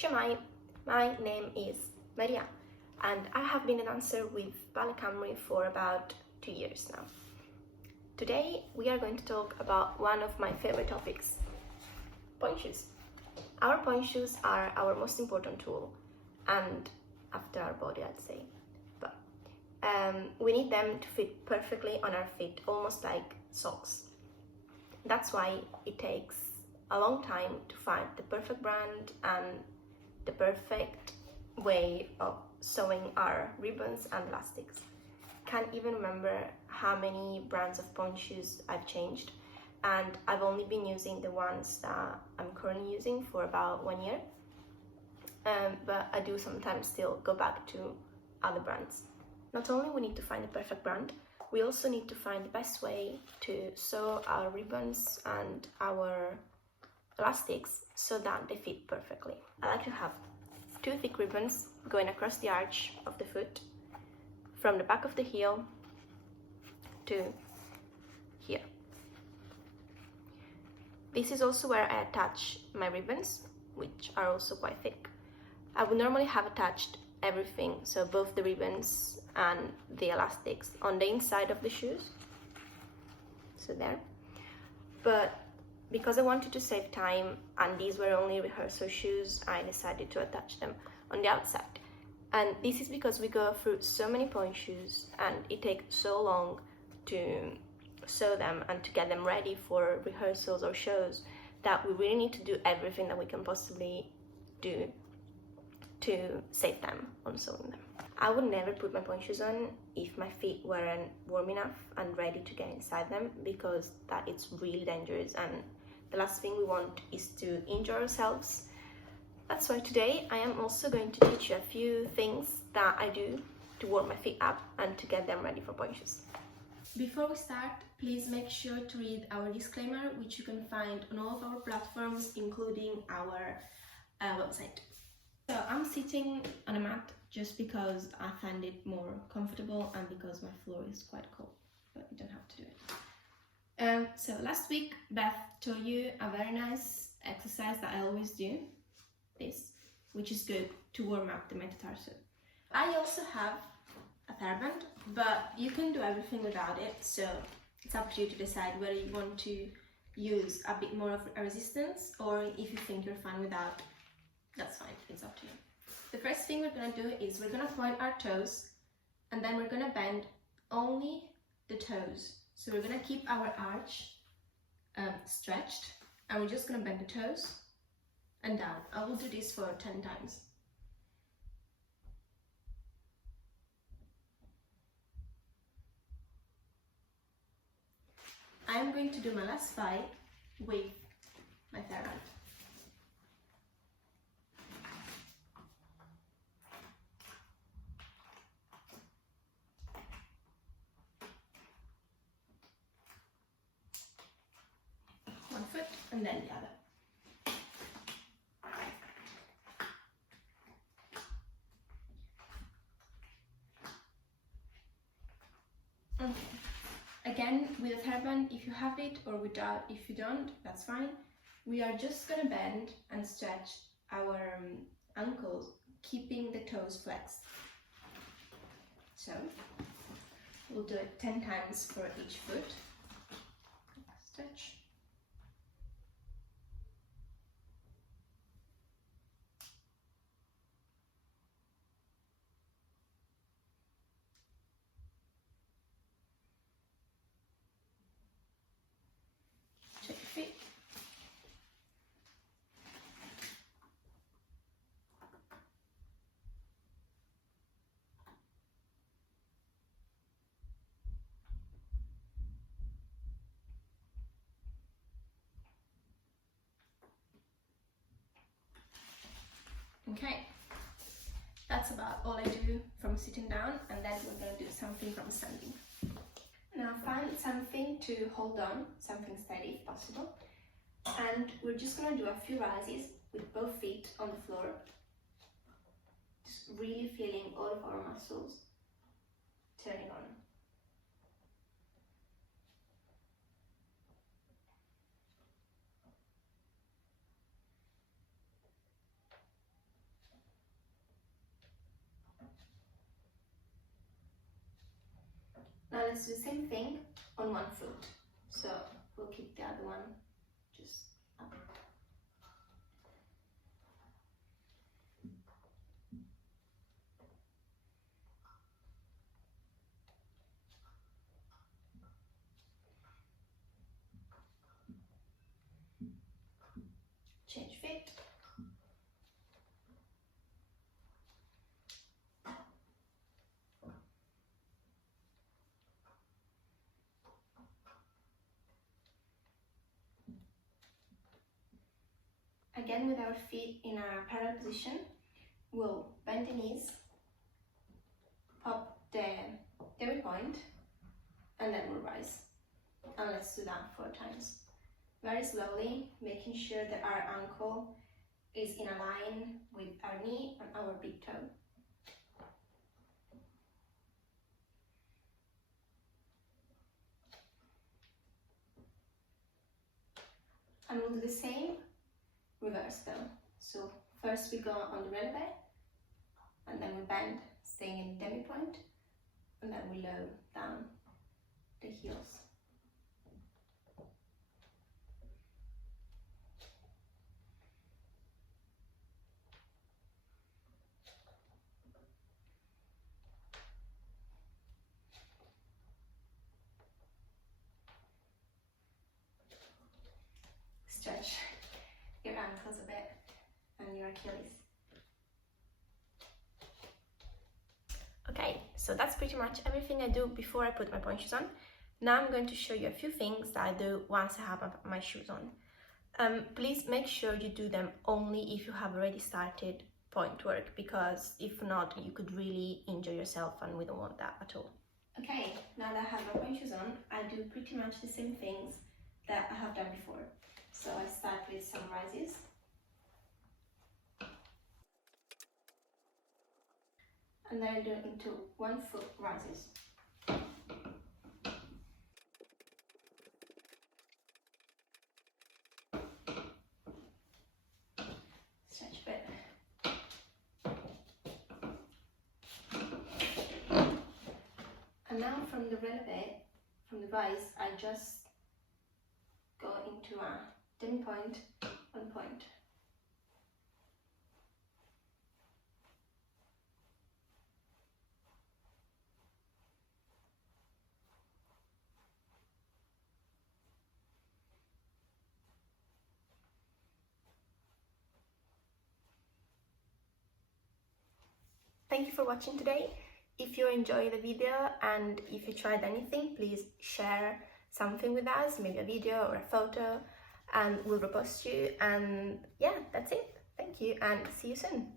Shemai, my name is Maria and I have been a dancer with Ballet Cymru for about 2 years now. Today we are going to talk about one of my favorite topics, pointe shoes. Our pointe shoes are our most important tool, and after our body I'd say. But we need them to fit perfectly on our feet, almost like socks. That's why it takes a long time to find the perfect brand and the perfect way of sewing our ribbons and elastics. Can't even remember how many brands of pointe shoes I've changed, and I've only been using the ones that I'm currently using for about 1 year. But I do sometimes still go back to other brands. Not only we need to find the perfect brand, we also need to find the best way to sew our ribbons and our elastics so that they fit perfectly. I like to have 2 thick ribbons going across the arch of the foot from the back of the heel to here. This is also where I attach my ribbons, which are also quite thick. I would normally have attached everything, so both the ribbons and the elastics, on the inside of the shoes, so there. But because I wanted to save time and these were only rehearsal shoes, I decided to attach them on the outside. And this is because we go through so many pointe shoes and it takes so long to sew them and to get them ready for rehearsals or shows that we really need to do everything that we can possibly do to save time on sewing them. I would never put my pointe shoes on if my feet weren't warm enough and ready to get inside them, because that is really dangerous and the last thing we want is to injure ourselves. That's why today I am also going to teach you a few things that I do to warm my feet up and to get them ready for pointe shoes. Before we start, please make sure to read our disclaimer, which you can find on all of our platforms, including our website. So I'm sitting on a mat just because I find it more comfortable and because my floor is quite cold, but you don't have to do it. So last week Beth taught you a very nice exercise that I always do, this, which is good to warm up the metatarsal. I also have a hairband, but you can do everything without it, so it's up to you to decide whether you want to use a bit more of a resistance or if you think you're fine without, that's fine, it's up to you. The first thing we're going to do is we're going to point our toes and then we're going to bend only the toes. So we're going to keep our arch stretched and we're just going to bend the toes and down. I will do this for 10 times. I'm going to do my last 5 with my hairband. One foot and then the other. Okay. Again, with a hairband, if you have it, or without, if you don't, that's fine. We are just gonna bend and stretch our ankles, keeping the toes flexed. So we'll do it 10 times for each foot. Stretch. Check your feet. Okay, that's about all I do from sitting down, and then we're going to do something from standing. Now find something to hold on, something steady if possible, and we're just going to do a few rises with both feet on the floor, just really feeling all of our muscles turning on. Now let's do the same thing on one foot. So we'll keep the other one just up. Change feet. Again, with our feet in a parallel position, we'll bend the knees, pop the demi-point, and then we'll rise. And let's do that 4 times. Very slowly, making sure that our ankle is in a line with our knee and our big toe. And we'll do the same reverse though. So first we go on the releve, and then we bend, staying in demi-point, and then we lower down the heels. Stretch your ankles a bit and your Achilles. Okay, so that's pretty much everything I do before I put my pointe shoes on. Now I'm going to show you a few things that I do once I have my shoes on. Please make sure you do them only if you have already started pointe work, because if not, you could really injure yourself, and we don't want that at all. Okay, now that I have my pointe shoes on, I do pretty much the same things that I have done before. So I start with some rises. And then I do it into 1 foot rises. Stretch a bit. And now from the releve, from the rise, I just go into a demi-point on pointe. Thank you for watching today. If you enjoyed the video and if you tried anything, please share something with us, maybe a video or a photo, and we'll repost you. And yeah, that's it. Thank you and see you soon.